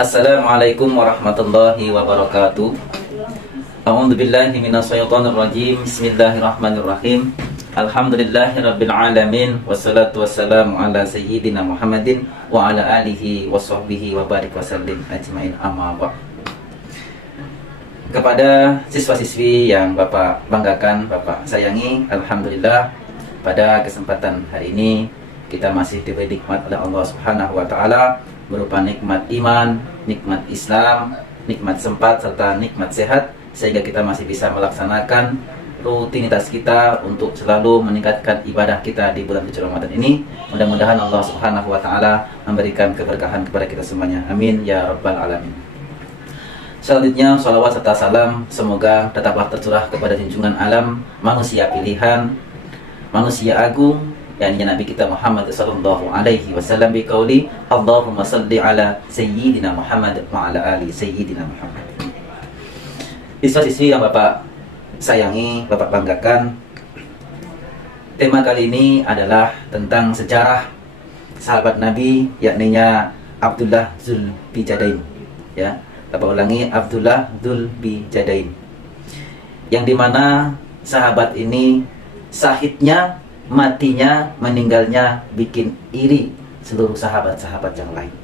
Assalamualaikum warahmatullahi wabarakatuh. A'udzubillahi minasyaitonir rajim. Bismillahirrahmanirrahim. Alhamdulillahirabbil alamin wassalatu wassalamu ala sayyidina Muhammadin wa ala alihi washabbihi wa barik wasallim ajmain, amma ba'd. Kepada siswa-siswi yang Bapak banggakan, Bapak sayangi, alhamdulillah pada kesempatan hari ini kita masih diberi nikmat oleh Allah Subhanahu wa taala berupa nikmat iman, nikmat Islam, nikmat sempat serta nikmat sehat, sehingga kita masih bisa melaksanakan rutinitas kita untuk selalu meningkatkan ibadah kita di bulan suci Ramadan ini. Mudah-mudahan Allah Subhanahu wa taala memberikan keberkahan kepada kita semuanya. Amin ya rabbal alamin. Selanjutnya, salawat serta salam semoga tetaplah tercurah kepada junjungan alam, manusia pilihan, manusia agung, yakni Nabi kita Muhammad sallallahu alaihi wasallam biqauli Allahumma salli ala sayyidina Muhammad wa ala ali sayyidina Muhammad. Siswa-siswi yang Bapak sayangi, Bapak banggakan, tema kali ini adalah tentang sejarah sahabat Nabi, yakninya Abdullah Dzulbijadain. Ya, Bapak ulangi, Abdullah Dzulbijadain, yang dimana sahabat ini syahidnya, matinya, meninggalnya bikin iri seluruh sahabat-sahabat yang lain.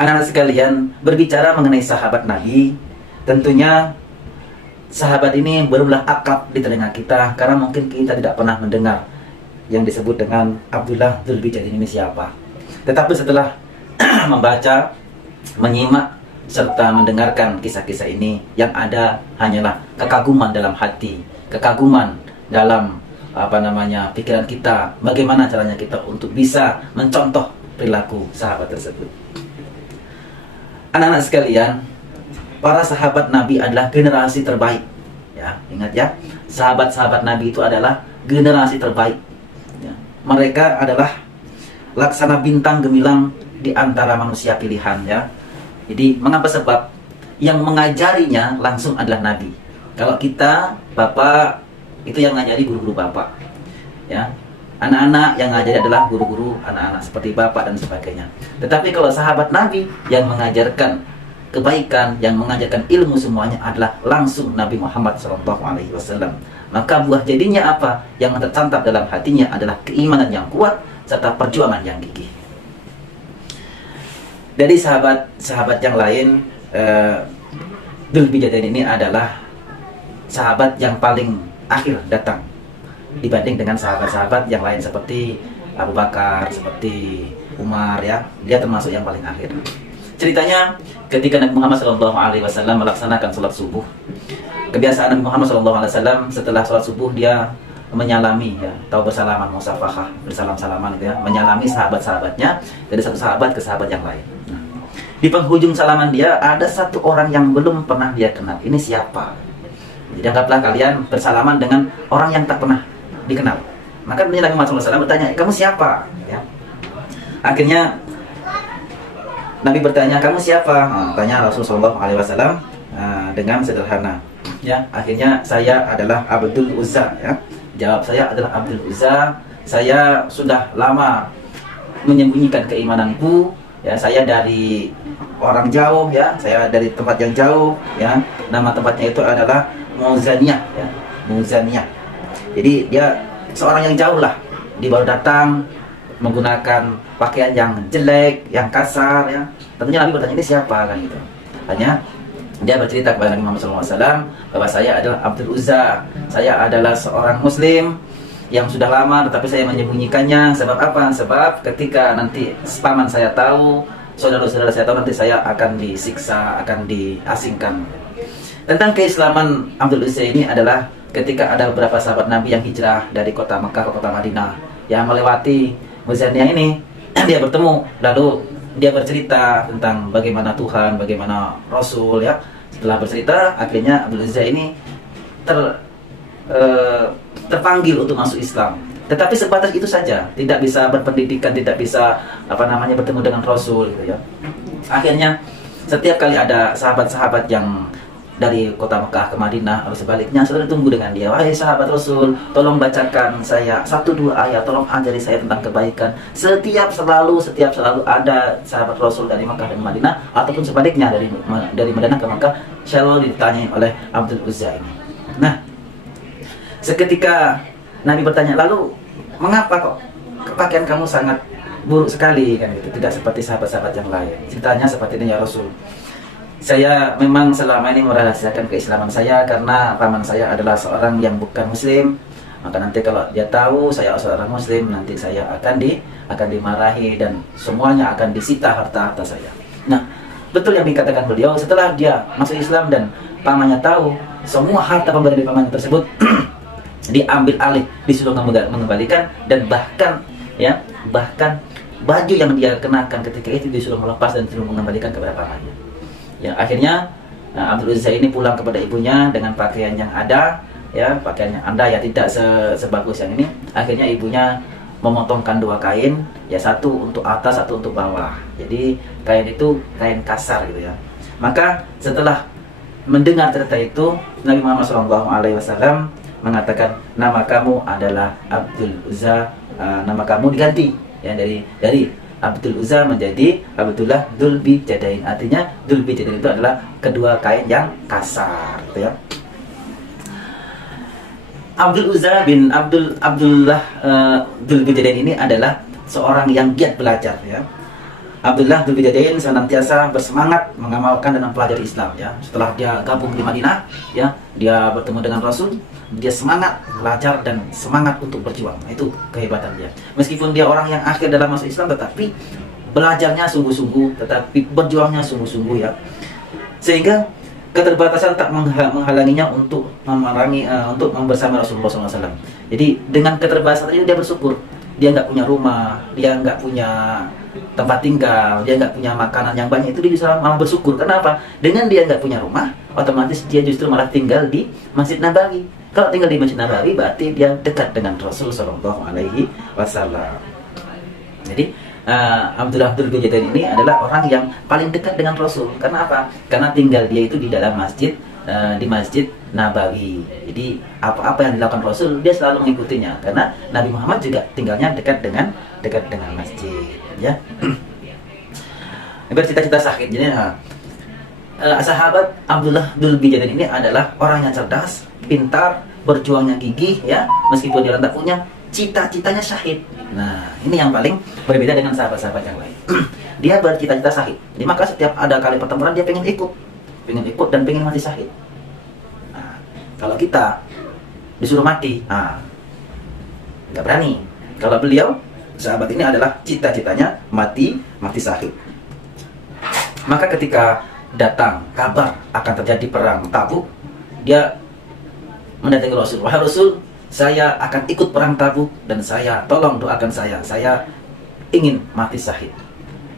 Anak-anak sekalian, berbicara mengenai sahabat Nabi, tentunya sahabat ini belumlah akrab di telinga kita, karena mungkin kita tidak pernah mendengar yang disebut dengan Abdullah Dzulbijadain ini siapa. Tetapi setelah membaca, menyimak, serta mendengarkan kisah-kisah ini, yang ada hanyalah kekaguman dalam hati, kekaguman dalam pikiran kita, bagaimana caranya kita untuk bisa mencontoh perilaku sahabat tersebut. Anak-anak sekalian, para sahabat Nabi adalah generasi terbaik. Ya, ingat ya, sahabat-sahabat Nabi itu adalah generasi terbaik. Ya, mereka adalah laksana bintang gemilang di antara manusia pilihan. Ya, jadi mengapa? Sebab yang mengajarinya langsung adalah Nabi. Kalau kita, Bapak, itu yang ngajari guru-guru Bapak. Ya, anak-anak yang ngajari adalah guru-guru anak-anak seperti Bapak dan sebagainya. Tetapi kalau sahabat Nabi yang mengajarkan kebaikan, yang mengajarkan ilmu semuanya adalah langsung Nabi Muhammad SAW. Maka buah jadinya apa? Yang tercantap dalam hatinya adalah keimanan yang kuat serta perjuangan yang gigih. Dari sahabat-sahabat yang lain, Dzulbijadain ini adalah sahabat yang paling akhir datang dibanding dengan sahabat-sahabat yang lain seperti Abu Bakar, seperti Umar. Ya, dia termasuk yang paling akhir. Ceritanya, ketika Nabi Muhammad SAW melaksanakan sholat subuh, kebiasaan Nabi Muhammad SAW setelah sholat subuh dia menyalami, ya, tahu bersalaman, musafahah, bersalam-salaman, gitu ya, menyalami sahabat-sahabatnya dari satu sahabat ke sahabat yang lain. Di penghujung salaman dia ada satu orang yang belum pernah dia kenal. Ini siapa? Jadi anggaplah kalian bersalaman dengan orang yang tak pernah dikenal. Maka Nabi Muhammad SAW bertanya, kamu siapa? Ya. Akhirnya Nabi bertanya, kamu siapa? Tanya Rasulullah SAW dengan sederhana. Ya, akhirnya saya adalah Abdul Uzza. Ya. Jawab, saya adalah Abdul Uzza. Saya sudah lama menyembunyikan keimananku. Ya, saya dari orang jauh. Ya, saya dari tempat yang jauh. Ya, nama tempatnya itu adalah Muzaniyah. Ya, Muzaniyah. Jadi dia seorang yang jauh lah. Dia baru datang menggunakan pakaian yang jelek, yang kasar. Ya, tentunya Nabi bertanya, ini siapa, kan gitu. Hanya dia bercerita kepada Nabi Muhammad SAW bahwa saya adalah Abdul Uzza. Saya adalah seorang Muslim yang sudah lama, tetapi saya menyembunyikannya. Sebab apa? Sebab ketika nanti paman saya tahu, saudara-saudara saya tahu, nanti saya akan disiksa, akan diasingkan. Tentang keislaman Abdul Uzza ini adalah ketika ada beberapa sahabat Nabi yang hijrah dari kota Mekah ke kota Madinah, yang melewati Muzaniyah ini, dia bertemu, lalu dia bercerita tentang bagaimana Tuhan, bagaimana Rasul. Ya, setelah bercerita, akhirnya Abdul Uzza ini terpanggil untuk masuk Islam. Tetapi sebatas itu saja, tidak bisa berpendidikan, tidak bisa bertemu dengan Rasul, gitu ya. Akhirnya setiap kali ada sahabat-sahabat yang dari kota Mekah ke Madinah atau sebaliknya, selalu tunggu dengan dia. Wahai sahabat Rasul, tolong bacakan saya 1-2 ayat, tolong ajari saya tentang kebaikan. Setiap selalu ada sahabat Rasul dari Mekah dan Madinah, ataupun sebaliknya dari Madinah ke Mekah, selalu ditanyain oleh Abdul Uzza ini. Nah, seketika Nabi bertanya, lalu mengapa kok pakaian kamu sangat buruk sekali, kan gitu, tidak seperti sahabat-sahabat yang lain. Ceritanya seperti ini, ya Rasul, saya memang selama ini merahasiakan keislaman saya karena paman saya adalah seorang yang bukan muslim. Maka nanti kalau dia tahu saya seorang muslim, nanti saya akan dimarahi dan semuanya akan disita harta-harta saya. Nah, betul yang dikatakan beliau, setelah dia masuk Islam dan pamannya tahu, semua harta pemberian dari pamannya tersebut diambil alih, disuruh mengembalikan, dan bahkan baju yang dia kenakan ketika itu disuruh melepas dan disuruh mengembalikan kepada pamannya. Ya, akhirnya Abdul Uzza ini pulang kepada ibunya dengan pakaian yang ada, ya, pakaian yang ada, ya, tidak sebagus yang ini. Akhirnya ibunya memotongkan 2 kain, ya, satu untuk atas, satu untuk bawah. Jadi kain itu kain kasar gitu ya. Maka setelah mendengar cerita itu, Nabi Muhammad SAW mengatakan, nama kamu adalah Abdul Uzza, nama kamu diganti, ya, dari Abdul Uzza menjadi Abdullah Dzulbijadain. Artinya Dzulbijadain itu adalah kedua kain yang kasar, gitu ya. Abdul Uzza bin Abdullah Dzulbijadain ini adalah seorang yang giat belajar, ya. Abdullah Dzulbijadain senantiasa bersemangat mengamalkan dan mempelajari Islam, ya. Setelah dia gabung di Madinah, ya, dia bertemu dengan Rasul, dia semangat belajar dan semangat untuk berjuang. Itu kehebatan dia. Meskipun dia orang yang akhir dalam masuk Islam, tetapi belajarnya sungguh-sungguh, tetapi berjuangnya sungguh-sungguh, ya. Sehingga keterbatasan tak menghalanginya untuk bersama Rasulullah SAW. Jadi dengan keterbatasan ini dia bersyukur. Dia nggak punya rumah, dia nggak punya tempat tinggal, dia nggak punya makanan yang banyak, itu dia bisa malah bersyukur. Kenapa? Dengan dia nggak punya rumah, otomatis dia justru malah tinggal di Masjid Nabawi. Kalau tinggal di Masjid Nabawi, berarti dia dekat dengan Rasul SAW. Jadi Abdullah Dzulbijadain ini adalah orang yang paling dekat dengan Rasul. Karena apa? Karena tinggal dia itu di dalam masjid, di Masjid Nabawi. Jadi apa-apa yang dilakukan Rasul, dia selalu mengikutinya. Karena Nabi Muhammad juga tinggalnya dekat dengan masjid, ya. Bercita-cita sakit. Jadi sahabat Abdullah Dzulbijadain ini adalah orang yang cerdas, pintar, berjuangnya gigih, ya. Meskipun dia tak punya, cita-citanya syahid. Nah, ini yang paling berbeda dengan sahabat-sahabat yang lain. Dia bercita-cita syahid. Jadi maka setiap ada kali pertempuran dia pengen ikut dan pengen mati syahid. Nah, kalau kita disuruh mati, nggak berani. Kalau beliau, sahabat ini adalah cita-citanya mati syahid. Maka ketika datang kabar akan terjadi perang Tabuk, dia mendatangi Rasul. Wahai Rasul, saya akan ikut perang Tabuk dan tolong doakan saya ingin mati syahid.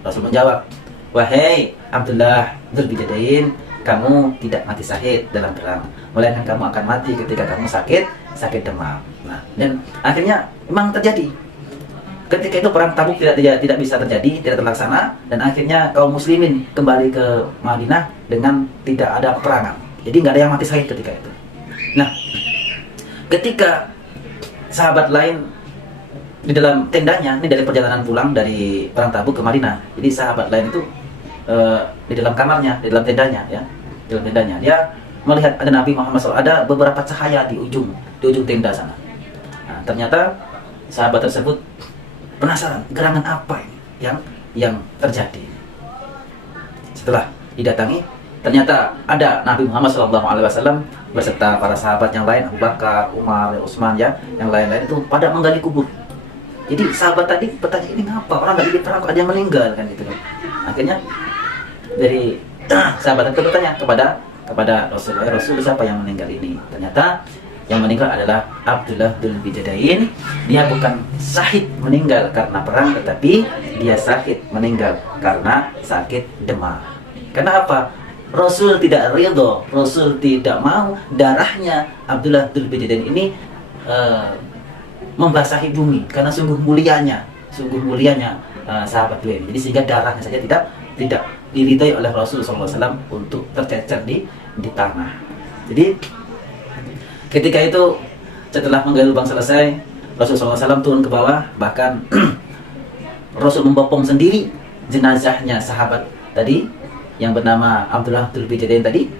Rasul menjawab, wahai Abdullah Dzulbijadain, kamu tidak mati syahid dalam perang, melainkan kamu akan mati ketika kamu sakit demam. Nah, dan akhirnya memang terjadi. Ketika itu perang Tabuk tidak bisa terjadi, tidak terlaksana, dan akhirnya kaum muslimin kembali ke Madinah dengan tidak ada peperangan. Jadi nggak ada yang mati syahid ketika itu. Nah, ketika sahabat lain di dalam tendanya, ini dari perjalanan pulang dari perang Tabuk ke Madinah. Jadi sahabat lain itu di dalam kamarnya, di dalam tendanya, ya, di dalam tendanya, dia melihat ada Nabi Muhammad SAW, ada beberapa cahaya di ujung tenda sana. Nah, ternyata sahabat tersebut penasaran, gerangan apa ini yang terjadi. Setelah didatangi, ternyata ada Nabi Muhammad SAW beserta para sahabat yang lain, Abu Bakar, Umar, Utsman, ya, yang lain-lain itu pada menggali kubur. Jadi sahabat tadi bertanya, ini ngapa orang nggak di perang kok ada yang meninggal, kan gitu kan. Akhirnya dari sahabat itu bertanya kepada Rasul, Rasul, siapa yang meninggal ini? Ternyata yang meninggal adalah Abdullah Dzulbijadain. Dia bukan syahid meninggal karena perang, tetapi dia syahid meninggal karena sakit demam. Karena apa? Rasul tidak ridho, Rasul tidak mau darahnya Abdullah Dzulbijadain ini membasahi bumi, karena sungguh mulianya sahabat beliau ini. Jadi sehingga darahnya saja tidak diridhai oleh Rasul SAW untuk tercecer di tanah. Jadi ketika itu setelah menggali lubang selesai, Rasul SAW turun ke bawah, bahkan Rasul membopong sendiri jenazahnya sahabat tadi yang bernama Abdullah Dzul Bijadain tadi,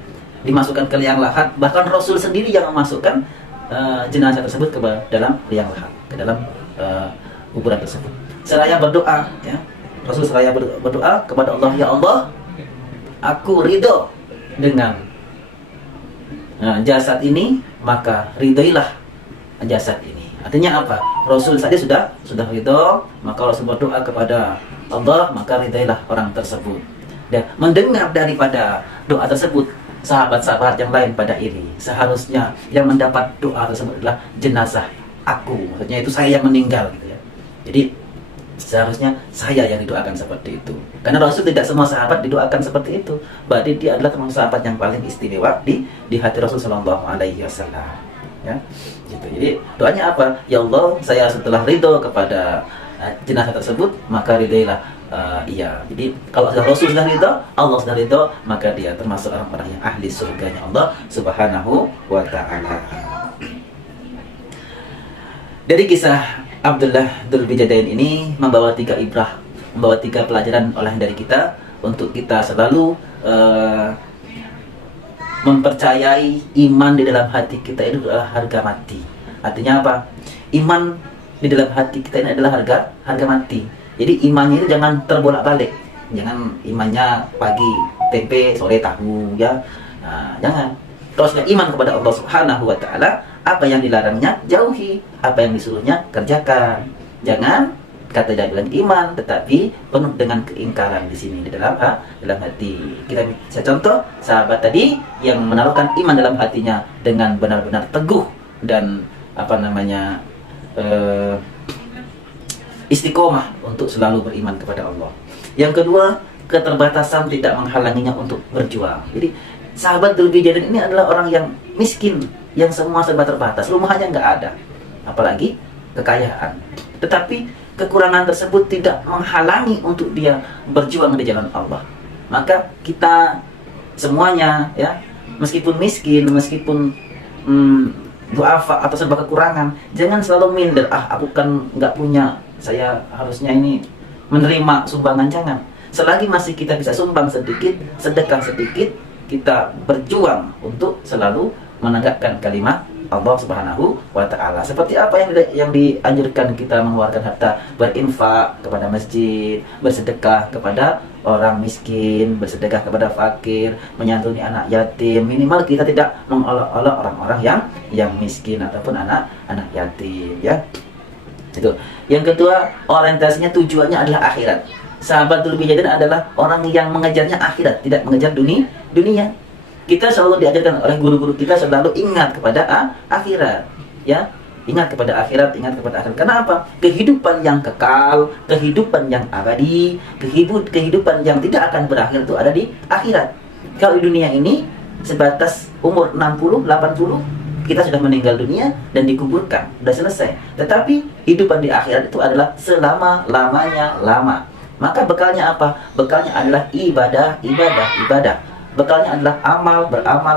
dimasukkan ke liang lahat. Bahkan Rasul sendiri yang memasukkan jenazah tersebut ke dalam liang lahat, ke dalam kuburan tersebut. Seraya berdoa, ya, Rasul seraya berdoa kepada Allah, ya Allah, aku ridho dengan jasad ini, maka ridhoilah jasad ini. Artinya apa? Rasul saja sudah ridho, maka Rasul berdoa kepada Allah, maka ridhoilah orang tersebut. Dan mendengar daripada doa tersebut, sahabat-sahabat yang lain pada iri. Seharusnya yang mendapat doa tersebut adalah jenazah aku, maksudnya itu saya yang meninggal gitu ya. Jadi seharusnya saya yang didoakan seperti itu. Karena Rasul tidak semua sahabat didoakan seperti itu. Berarti dia adalah termasuk sahabat yang paling istimewa di hati Rasul Shallallahu Alaihi Wasallam. Ya, gitu. Jadi doanya apa? Ya Allah, saya setelah ridho kepada jenazah tersebut, maka ridhoilah iya. Jadi kalau Rasul sudah ridho, Allah sudah ridho, maka dia termasuk orang-orang yang ahli surganya Allah Subhanahu wa Ta'ala. Dari kisah Abdullah Dzul Bijadain ini membawa 3 ibrah, membawa 3 pelajaran olahan dari kita untuk kita selalu mempercayai iman di dalam hati kita itu adalah harga mati. Artinya apa? Iman di dalam hati kita ini adalah harga mati. Jadi imannya itu jangan terbolak-balik. Jangan imannya pagi tempe, sore tahu, ya. Jangan. Terusnya iman kepada Allah Subhanahu wa Ta'ala, apa yang dilarangnya jauhi, apa yang disuruhnya kerjakan. Jangan kata dia bilang iman, tetapi penuh dengan keingkaran di sini di dalam hati. Kita bisa contoh sahabat tadi yang menaruhkan iman dalam hatinya dengan benar-benar teguh dan istiqomah untuk selalu beriman kepada Allah. Yang kedua, keterbatasan tidak menghalanginya untuk berjuang. Jadi sahabat Dzul Bijadain ini adalah orang yang miskin, yang semua serba terbatas, rumahnya nggak ada, apalagi kekayaan. Tetapi kekurangan tersebut tidak menghalangi untuk dia berjuang di jalan Allah. Maka kita semuanya, ya, meskipun miskin, meskipun duafa atau serba kekurangan, jangan selalu minder, aku kan nggak punya, saya harusnya ini menerima sumbangan. Jangan. Selagi masih kita bisa sumbang sedikit, sedekah sedikit, kita berjuang untuk selalu menegakkan kalimat Allah Subhanahu wa Ta'ala. Seperti apa yang dianjurkan kita mengeluarkan harta, berinfak kepada masjid, bersedekah kepada orang miskin, bersedekah kepada fakir, menyantuni anak yatim. Minimal kita tidak mengolok-olok orang-orang yang miskin ataupun anak yatim, ya. Itu. Yang kedua, orientasinya tujuannya adalah akhirat. Sahabat Dzul Bijadain adalah orang yang mengejarnya akhirat, tidak mengejar dunia. Kita selalu diajarkan oleh guru-guru kita selalu ingat kepada akhirat, ya, ingat kepada akhirat. Karena apa? Kehidupan yang kekal, kehidupan yang abadi, kehidupan yang tidak akan berakhir itu ada di akhirat. Kalau di dunia ini sebatas umur 60, 80, kita sudah meninggal dunia dan dikuburkan, sudah selesai. Tetapi kehidupan di akhirat itu adalah selama-lamanya lama. Maka bekalnya apa? Bekalnya adalah ibadah. Bekalnya adalah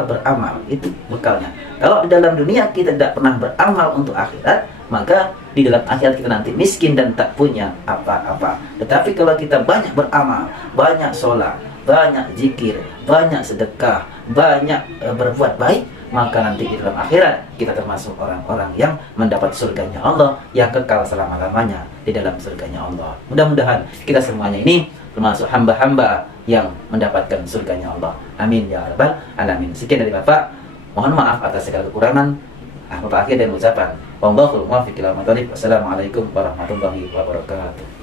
beramal. Itu bekalnya. Kalau di dalam dunia kita tidak pernah beramal untuk akhirat, maka di dalam akhirat kita nanti miskin dan tak punya apa-apa. Tetapi kalau kita banyak beramal, banyak sholat, banyak zikir, banyak sedekah, banyak berbuat baik, maka nanti di dalam akhirat kita termasuk orang-orang yang mendapat surganya Allah yang kekal selama-lamanya di dalam surganya Allah. Mudah-mudahan kita semuanya ini termasuk hamba-hamba yang mendapatkan surganya Allah. Amin ya rabbal alamin. Sekian dari Bapak. Mohon maaf atas segala kekurangan. Akhir dan ucapan. Wallahul muwaffiq ila aqwamit thoriq. Wassalamualaikum warahmatullahi wabarakatuh.